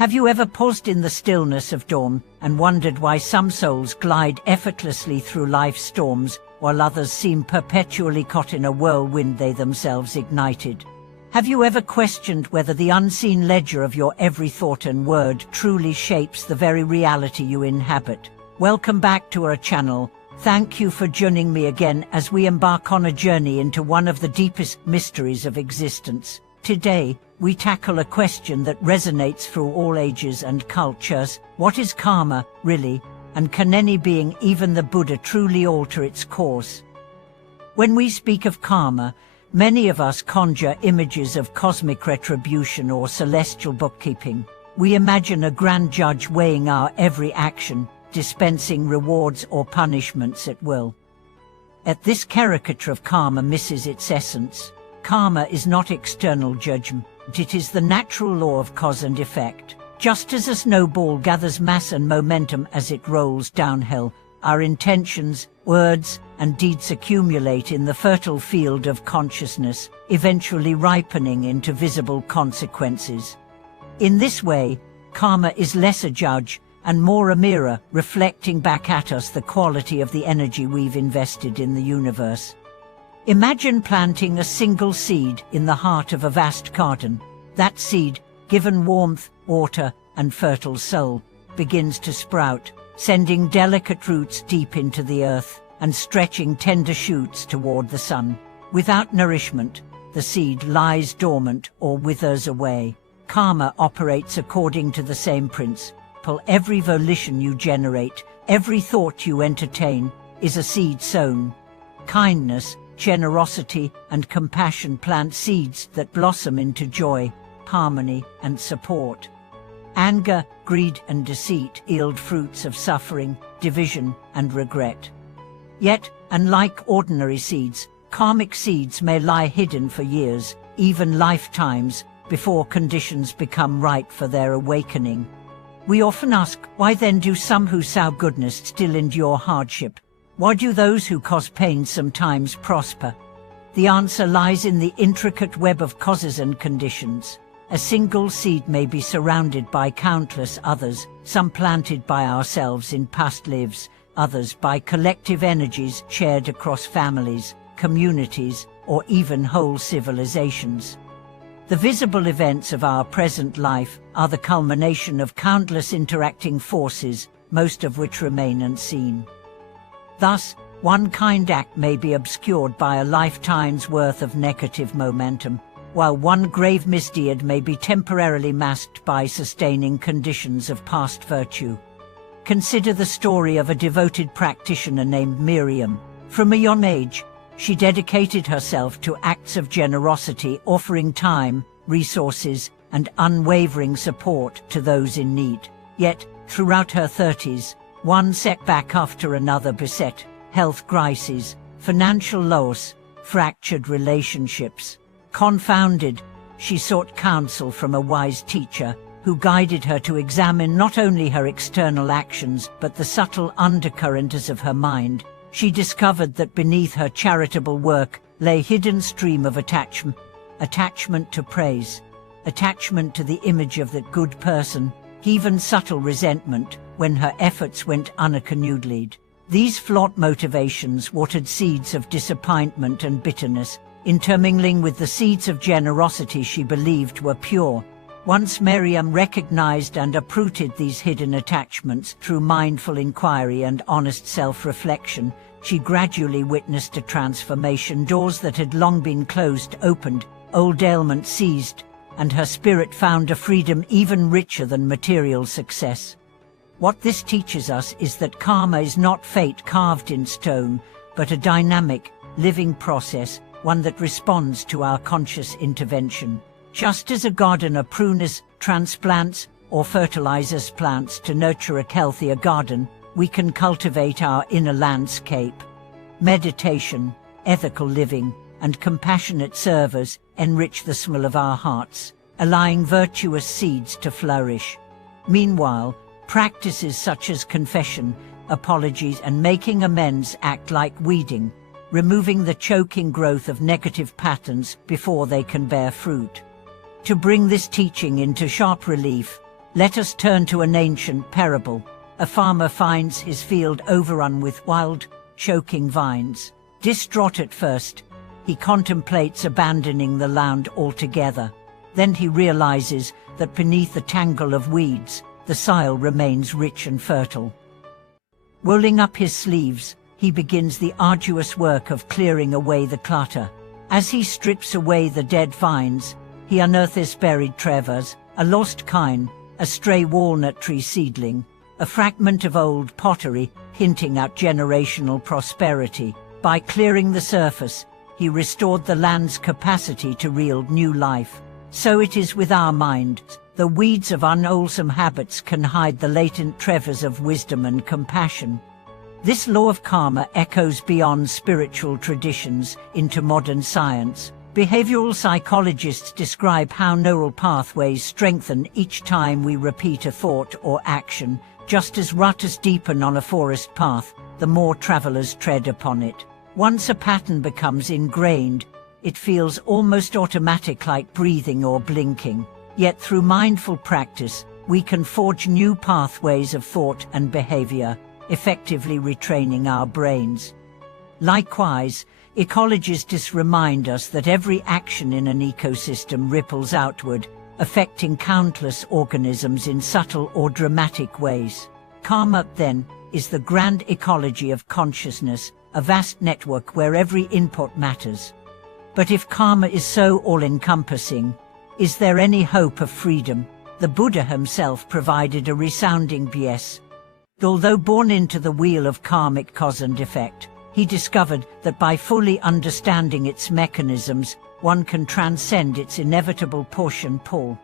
Have you ever paused in the stillness of dawn and wondered why some souls glide effortlessly through life's storms, while others seem perpetually caught in a whirlwind they themselves ignited? Have you ever questioned whether the unseen ledger of your every thought and word truly shapes the very reality you inhabit? Welcome back to our channel. Thank you for joining me again as we embark on a journey into one of the deepest mysteries of existence. Today, we tackle a question that resonates through all ages and cultures. What is karma, really? And can any being, even the Buddha, truly alter its course? When we speak of karma, many of us conjure images of cosmic retribution or celestial bookkeeping. We imagine a grand judge weighing our every action, dispensing rewards or punishments at will. Yet this caricature of karma misses its essence. Karma is not external judgment, it is the natural law of cause and effect. Just as a snowball gathers mass and momentum as it rolls downhill, our intentions, words, and deeds accumulate in the fertile field of consciousness, eventually ripening into visible consequences. In this way, karma is less a judge and more a mirror, reflecting back at us the quality of the energy we've invested in the universe. Imagine planting a single seed in the heart of a vast garden. That seed, given warmth, water, and fertile soul, begins to sprout, sending delicate roots deep into the earth and stretching tender shoots toward the sun. Without nourishment, the seed lies dormant or withers away. Karma operates according to the same principle. Every volition you generate, every thought you entertain, is a seed sown. Kindness, generosity, and compassion plant seeds that blossom into joy, harmony, and support. Anger, greed, and deceit yield fruits of suffering, division, and regret. Yet, unlike ordinary seeds, karmic seeds may lie hidden for years, even lifetimes, before conditions become right for their awakening. We often ask, why then do some who sow goodness still endure hardship? Why do those who cause pain sometimes prosper? The answer lies in the intricate web of causes and conditions. A single seed may be surrounded by countless others, some planted by ourselves in past lives, others by collective energies shared across families, communities, or even whole civilizations. The visible events of our present life are the culmination of countless interacting forces, most of which remain unseen. Thus, one kind act may be obscured by a lifetime's worth of negative momentum, while one grave misdeed may be temporarily masked by sustaining conditions of past virtue. Consider the story of a devoted practitioner named Miriam. From a young age, she dedicated herself to acts of generosity, offering time, resources, and unwavering support to those in need. Yet, throughout her 30s, one setback after another beset: health crises, financial loss, fractured relationships. Confounded, she sought counsel from a wise teacher who guided her to examine not only her external actions but the subtle undercurrents of her mind. She discovered that beneath her charitable work lay a hidden stream of attachment to praise, attachment to the image of that good person, even subtle resentment when her efforts went unacknowledged. These flawed motivations watered seeds of disappointment and bitterness, intermingling with the seeds of generosity she believed were pure. Once Miriam recognized and uprooted these hidden attachments through mindful inquiry and honest self-reflection, she gradually witnessed a transformation. Doors that had long been closed opened, old ailments ceased, and her spirit found a freedom even richer than material success. What this teaches us is that karma is not fate carved in stone, but a dynamic, living process, one that responds to our conscious intervention. Just as a gardener prunes, transplants, or fertilizes plants to nurture a healthier garden, we can cultivate our inner landscape. Meditation, ethical living, and compassionate service enrich the soil of our hearts, allowing virtuous seeds to flourish. Meanwhile, practices such as confession, apologies, and making amends act like weeding, removing the choking growth of negative patterns before they can bear fruit. To bring this teaching into sharp relief, Let us turn to an ancient parable. A farmer finds his field overrun with wild, choking vines. Distraught at first, he contemplates abandoning the land altogether. Then he realizes that beneath the tangle of weeds, the soil remains rich and fertile. Rolling up his sleeves, he begins the arduous work of clearing away the clutter. As he strips away the dead vines, he unearths buried treasures, a lost kine, a stray walnut tree seedling, a fragment of old pottery hinting at generational prosperity. By clearing the surface, he restored the land's capacity to yield new life. So it is with our mind. The weeds of unwholesome habits can hide the latent treasures of wisdom and compassion. This law of karma echoes beyond spiritual traditions into modern science. Behavioral psychologists describe how neural pathways strengthen each time we repeat a thought or action. Just as ruts deepen on a forest path, the more travelers tread upon it. Once a pattern becomes ingrained, it feels almost automatic, like breathing or blinking. Yet through mindful practice, we can forge new pathways of thought and behavior, effectively retraining our brains. Likewise, ecologists remind us that every action in an ecosystem ripples outward, affecting countless organisms in subtle or dramatic ways. Karma, then, is the grand ecology of consciousness, a vast network where every input matters. But if karma is so all-encompassing, is there any hope of freedom? The Buddha himself provided a resounding yes. Although born into the wheel of karmic cause and effect, he discovered that by fully understanding its mechanisms, one can transcend its inevitable push and pull.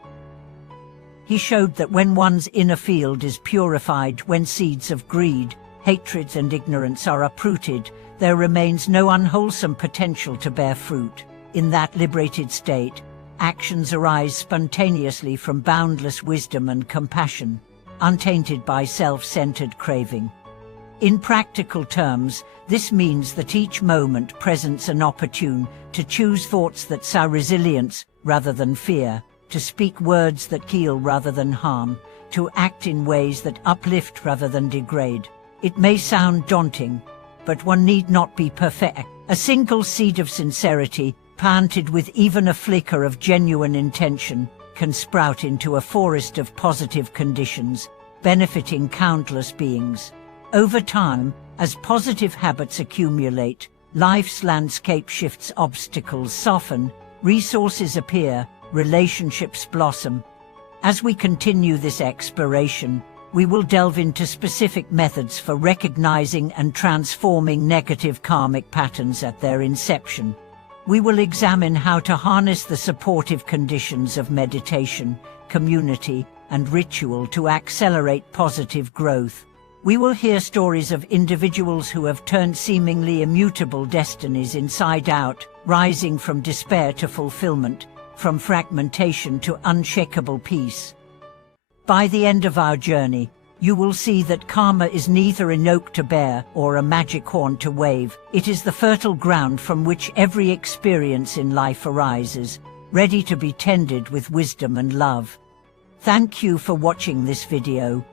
He showed that when one's inner field is purified, when seeds of greed, hatred and ignorance are uprooted, there remains no unwholesome potential to bear fruit. In that liberated state, actions arise spontaneously from boundless wisdom and compassion, untainted by self-centered craving. In practical terms, this means that each moment presents an opportunity to choose thoughts that sow resilience rather than fear, to speak words that heal rather than harm, to act in ways that uplift rather than degrade. It may sound daunting, but one need not be perfect. A single seed of sincerity, planted with even a flicker of genuine intention, can sprout into a forest of positive conditions, benefiting countless beings. Over time, as positive habits accumulate, life's landscape shifts, obstacles soften, resources appear, relationships blossom. As we continue this exploration, we will delve into specific methods for recognizing and transforming negative karmic patterns at their inception. We will examine how to harness the supportive conditions of meditation, community, and ritual to accelerate positive growth. We will hear stories of individuals who have turned seemingly immutable destinies inside out, rising from despair to fulfillment, from fragmentation to unshakable peace. By the end of our journey, you will see that karma is neither a yoke to bear or a magic horn to wave. It is the fertile ground from which every experience in life arises, ready to be tended with wisdom and love. Thank you for watching this video.